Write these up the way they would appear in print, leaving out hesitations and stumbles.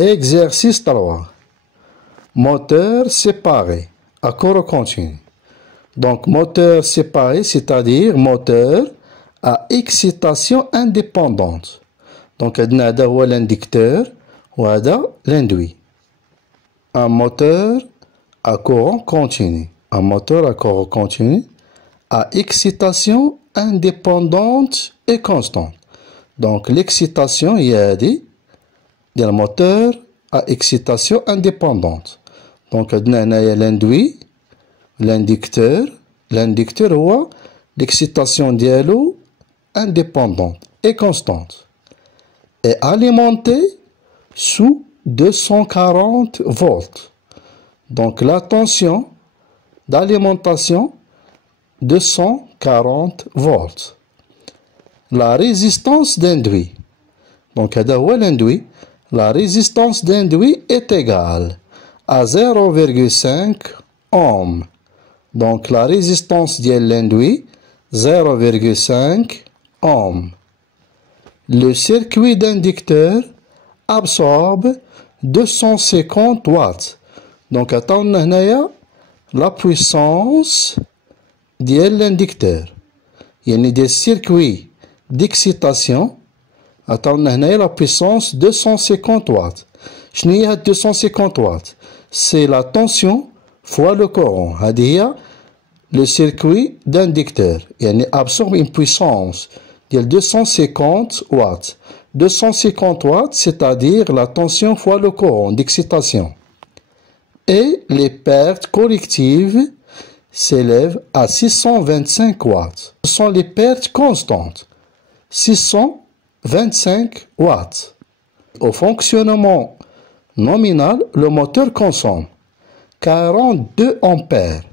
Exercice 3. Moteur séparé, à courant continu. Donc, moteur séparé, c'est-à-dire moteur à excitation indépendante. Donc, هذا هو l'inducteur وهذا l'induit. Un moteur à courant continu. Un moteur à courant continu à excitation indépendante et constante. Donc, l'excitation هي هذه ديال الموتور à excitation indépendante. Donc, عندنا هنايا l'inducteur هو l'excitation ديالو indépendante et constante est alimenté sous 240 volts. Donc, la tension d'alimentation 240 volts. La résistance d'induit. Donc, هذا هو l'induit. La résistance d'induit est égale à 0,5 ohms. Donc, la résistance de l'induit, 0,5 ohms. Le circuit d'inducteur absorbe 250 watts. Donc, attendons la puissance de l'inducteur. Il y a des circuits d'excitation. Attendons la puissance 250 watts. Je n'ai pas 250 watts. C'est la tension fois le courant. C'est le circuit d'inducteur. Il absorbe une puissance de 250 watts. 250 watts, c'est-à-dire la tension fois le courant d'excitation. Et les pertes collectives s'élèvent à 625 watts. Ce sont les pertes constantes. 625 watts. Au fonctionnement nominal, le moteur consomme 42 ampères.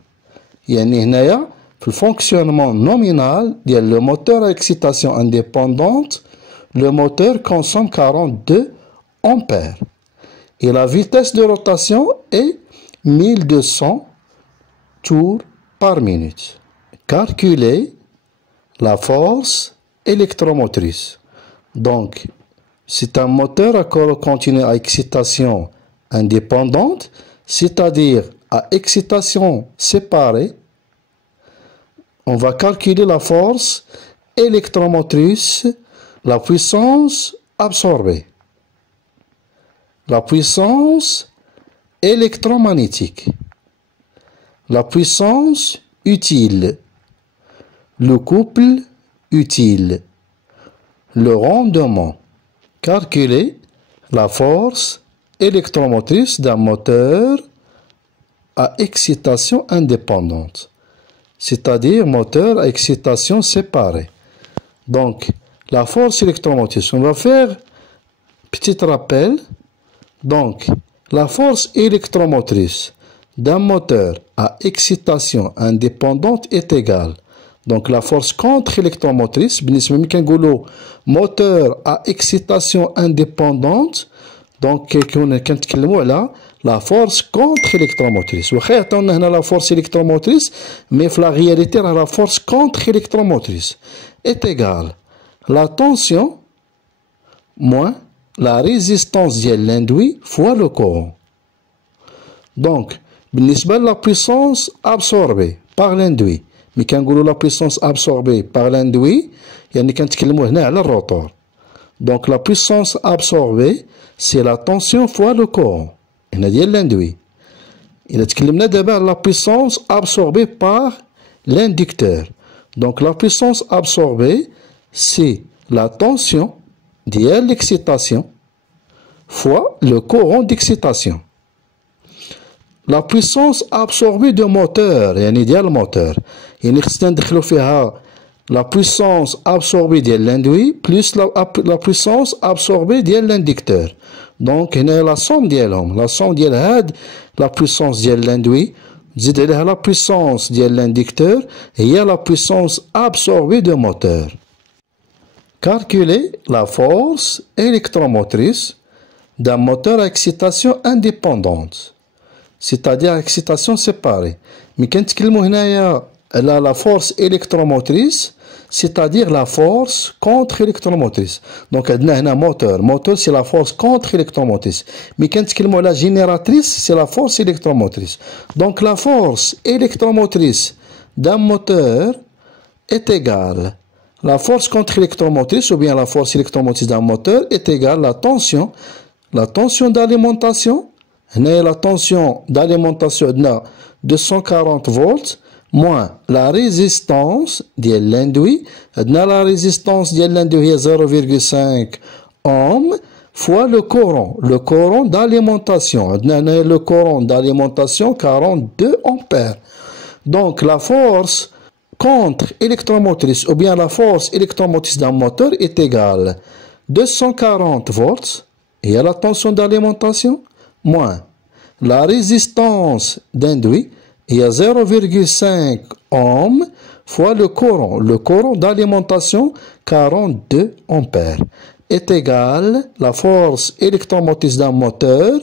يعني هنايا في الفونكسيونمون نومينال ديال le moteur à excitation indépendante, le moteur consomme 42 ampères. Et la vitesse de rotation est 1200 tours par minute. Calculer la force électromotrice. Donc, c'est un moteur à courant continu à excitation indépendante, c'est-à-dire à excitation séparée. On va calculer la force électromotrice, la puissance absorbée, la puissance électromagnétique, la puissance utile, le couple utile, le rendement. Calculer la force électromotrice d'un moteur à excitation indépendante, c'est-à-dire moteur à excitation séparée. Donc, la force électromotrice, on va faire petit rappel. Donc, la force électromotrice d'un moteur à excitation indépendante est égale. Donc, la force contre-électromotrice, moteur à excitation indépendante, donc, la force contre-électromotrice. On a la force électromotrice, mais la réalité, la force contre-électromotrice est égale la tension moins la résistance de l'induit fois le courant. Donc, la puissance absorbée par l'induit. Mais quand on la puissance absorbée par l'induit, il y a le rotor. Donc, la puissance absorbée, c'est la tension fois le courant. Il y a l'induit. Il y a la puissance absorbée par l'inducteur. Donc, la puissance absorbée, c'est la tension de l'excitation fois le courant d'excitation. La puissance absorbée du moteur, يعني ديال الموتور يعني خصنا ندخلو فيها la puissance absorbée de l'induit plus la puissance absorbée de l'inducteur. Donc هنا la somme ديالهم la somme ديال هاد la puissance de l'induit تزيد عليها la puissance de l'inducteur هي la puissance absorbée du moteur. Calculer la force électromotrice d'un moteur à excitation indépendante, c'est-à-dire excitation séparée. Mais quand on a la force électromotrice, c'est-à-dire la force contre-électromotrice. Donc, on a un moteur. Moteur, c'est la force contre-électromotrice. Mais quand on a la génératrice, c'est la force électromotrice. Donc, la force électromotrice d'un moteur est égale. La force contre-électromotrice, ou bien la force électromotrice d'un moteur, est égale à la tension d'alimentation. La tension d'alimentation est 240 volts, moins la résistance de l'induit. La résistance de l'induit est 0,5 ohm fois le courant d'alimentation. Le courant d'alimentation 42 ampères. Donc la force contre-électromotrice ou bien la force électromotrice d'un moteur est égale à 240 volts et à la tension d'alimentation moins la résistance d'induit et à 0,5 ohm fois le courant d'alimentation 42 ampères est égal à la force électromotrice d'un moteur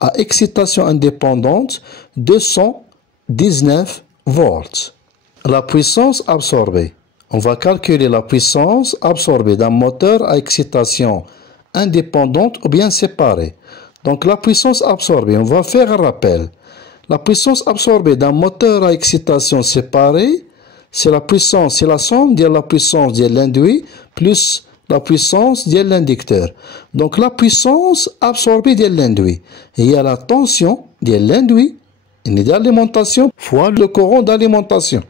à excitation indépendante 219 volts. La puissance absorbée. On va calculer la puissance absorbée d'un moteur à excitation indépendante ou bien séparée. Donc la puissance absorbée, on va faire un rappel. La puissance absorbée d'un moteur à excitation séparée, c'est la somme de la puissance de l'induit plus la puissance de l'inducteur. Donc la puissance absorbée de l'induit, il y a la tension de l'induit, d'alimentation, fois le courant d'alimentation,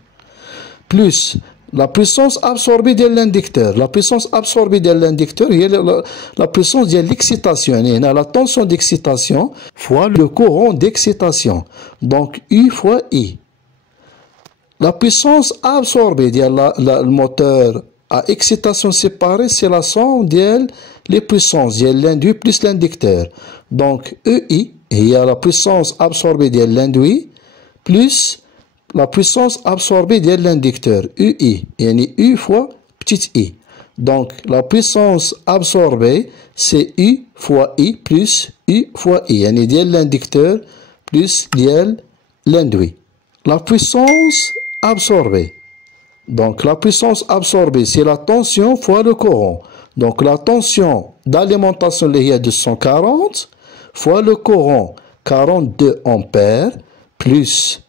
plus la puissance absorbée de l'inducteur. La puissance absorbée de l'inducteur, il y a la puissance de l'excitation. Il y a la tension d'excitation fois le courant d'excitation. Donc, U fois I. La puissance absorbée de le moteur à excitation séparée, c'est la somme des puissances de l'induit plus l'inducteur. Donc, EI, il y a la puissance absorbée de l'induit plus la puissance absorbée de l'inducteur, UI, yani U fois petit i. Donc, la puissance absorbée, c'est U fois I plus U fois I, yani de l'inducteur plus de l'induit. La puissance absorbée. Donc, la puissance absorbée, c'est la tension fois le courant. Donc, la tension d'alimentation est 240 fois le courant 42 ampères plus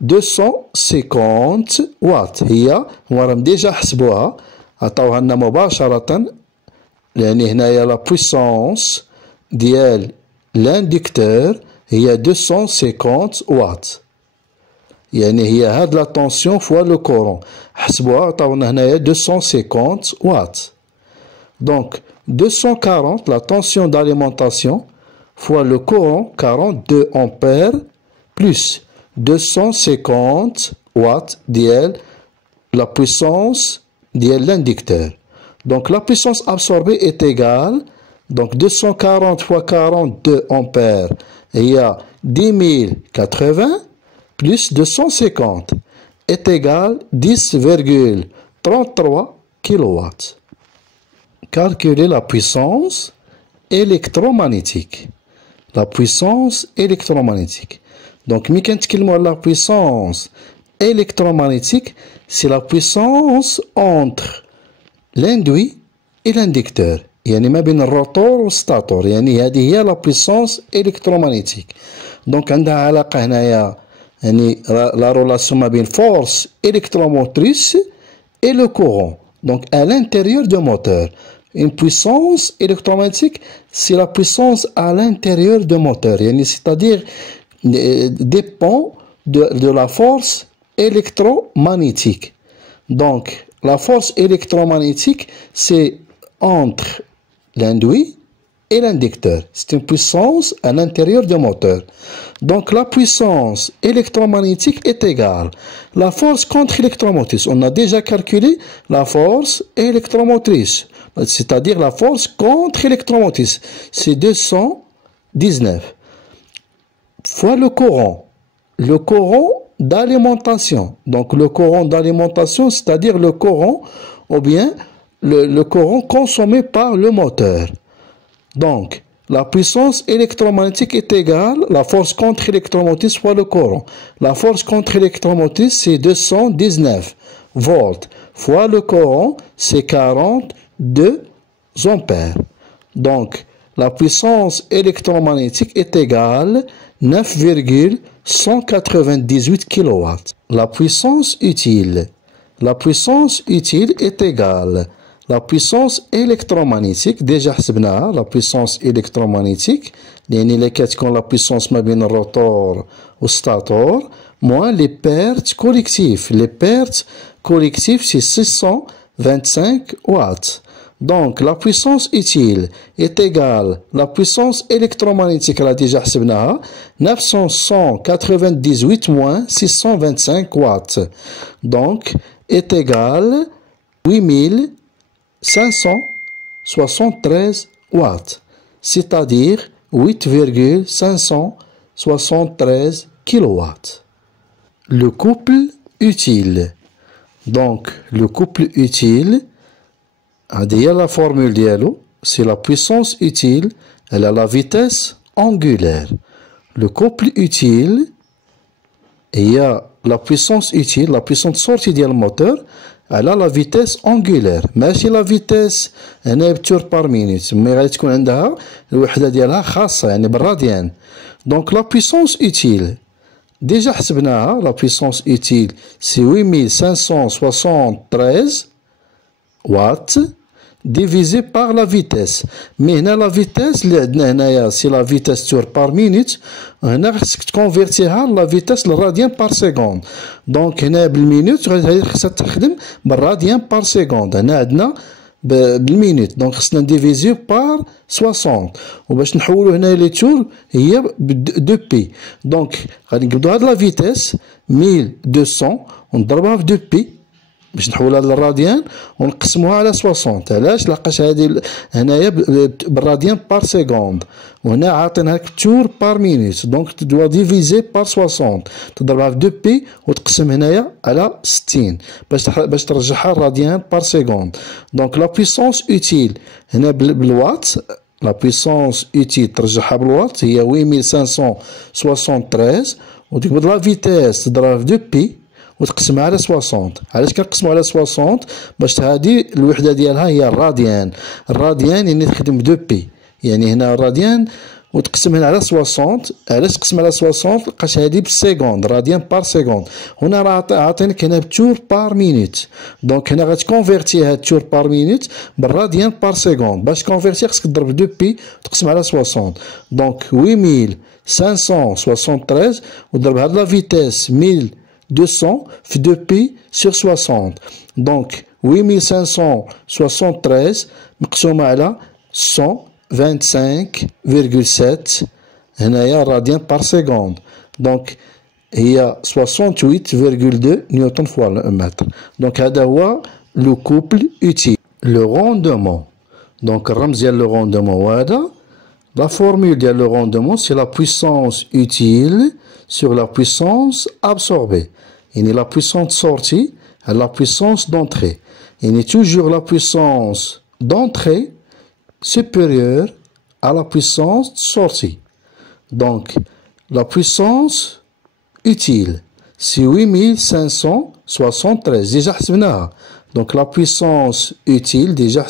250 واط هي وراهم ديجا حسبوها عطاوها لنا مباشرة لأن هنايا لا بويسونس ديال لانديكتور هي 250 واط يعني هي هاد لا طونسيون فوا لو كورون حسبوها عطاونا هنايا 250 واط دونك 240 la tension d'alimentation fois le courant 42 ampères plus 250 watts ديال la puissance ديال l'inducteur. Donc la puissance absorbée est égale, donc 240 fois 42 ampères, il y a 10 080 plus 250 est égal 10,33 kW. Calculer la puissance électromagnétique. La puissance électromagnétique. Donc, la puissance électromagnétique, c'est la puissance entre l'induit et l'inducteur. يعني ما بين الروتور والستاتور يعني هذه هي la puissance électromagnétique. Donc عندها علاقة هنايا يعني la relation ما بين force électromotrice et le courant. Donc à l'intérieur du moteur. Une puissance électromagnétique, c'est la puissance à l'intérieur du moteur. يعني c'est-à-dire dépend de la force électromagnétique. Donc, la force électromagnétique, c'est entre l'induit et l'inducteur. C'est une puissance à l'intérieur du moteur. Donc, la puissance électromagnétique est égale à la force contre-électromotrice. On a déjà calculé la force électromotrice, c'est-à-dire la force contre-électromotrice. C'est 219. Fois le courant d'alimentation. Donc le courant d'alimentation, c'est-à-dire le courant ou bien le courant consommé par le moteur. Donc la puissance électromagnétique est égale à la force contre-électromotrice fois le courant. La force contre-électromotrice, c'est 219 volts fois le courant, c'est 42 ampères. Donc, la puissance électromagnétique est égale à 9,198 kW. La puissance utile est égale la puissance électromagnétique, déjà حسبناها, la puissance électromagnétique, اللي كتكون la puissance ما بين الروتور والستاتور, moins les pertes collectives. Les pertes collectives, c'est 625 watts. Donc, la puissance utile est égale à la puissance électromagnétique, elle a déjà حسبناها, 998 moins 625 watts. Donc, est égal à 8573 watts, c'est-à-dire 8,573 kilowatts. Le couple utile. Donc, le couple utile, la formule dialo, c'est la puissance utile, elle a la vitesse angulaire. Le couple utile, il y a la puissance utile, la puissance sortie du moteur, elle a la vitesse angulaire. ماشي la vitesse هنا tour par minute, mais غادي تكون عندها الوحدة ديالها خاصة يعني بالراديان. Donc la puissance utile, déjà حسبناها, la puissance utile c'est 8573 watts divisé par la vitesse. Mais هنا la vitesse اللي عندنا هنايا c'est la vitesse tour par minute, هنا خصك تكونفيرتيها la vitesse للراديان par seconde. Donc هنا بالمينوت خصها تخدم بالراديان par seconde. هنا عندنا بالمينوت، دونك خصنا نديفيزيو بار 60 وباش نحولو هنا لي تور هي دو بي. دونك غادي نقبضو هاد لا فيتيس 1200 ونضربوها في دو بي باش نحولها للراديان ونقسموها على 60. علاش؟ لحقاش هادي هنايا بالراديان بار سيكوند وهنا عاطينهاك تور بار مينوت، دونك تدوا ديفيزي بار 60 تضربها في دو بي وتقسم هنايا على 60 باش ترجعها الراديان بار سيكوند. دونك لا بويسونس اوتيل هنا بالوات، لا بويسونس اوتيل ترجعها بالوات هي 8573 وتقبض لا فيتيس تضربها في دو بي وتقسمها على 60. علاش كنقسمو على 60؟ باش هادي الوحده ديالها هي الراديان. الراديان يعني تخدم بدو بي، يعني هنا الراديان وتقسم هنا على 60. علاش تقسم على 60؟ لقاش هادي بالسيكوند، راديان بار سيكوند. هنا راه عاطينك هنا بتور بار مينوت، دونك هنا غتكونفيرتي هاد تور بار مينوت بالراديان بار سيكوند. باش تكونفيرتي خصك تضرب دو بي وتقسم على 60. دونك 8573 وضرب هاد لا فيتيس 1200 في 2 بي sur 60. دونك 8573 مقسومة على 125,7 هنايا راديان بار سيكوند، دونك هي 68,2 نيوتن فوا المتر. دونك هذا هو لو كوبل اوتيل. لو روندومون، دونك الرمز ديال لو روندومون هو هذا. La formule de le rendement, c'est la puissance utile sur la puissance absorbée. Il y a la puissance sortie et la puissance d'entrée. Il y a toujours la puissance d'entrée supérieure à la puissance sortie. Donc, la puissance utile, c'est 8573. Déjà, donc, la puissance utile, déjà,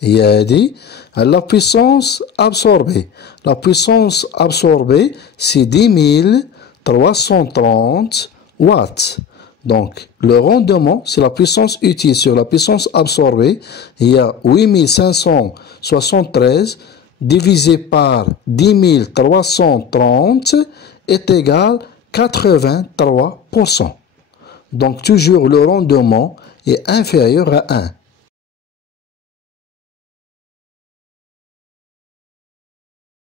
هي هذه. La puissance absorbée. La puissance absorbée, c'est 10,330 watts. Donc, le rendement, c'est la puissance utile sur la puissance absorbée. Il y a 8573 divisé par 10,330 est égal à 83%. Donc, toujours le rendement est inférieur à 1.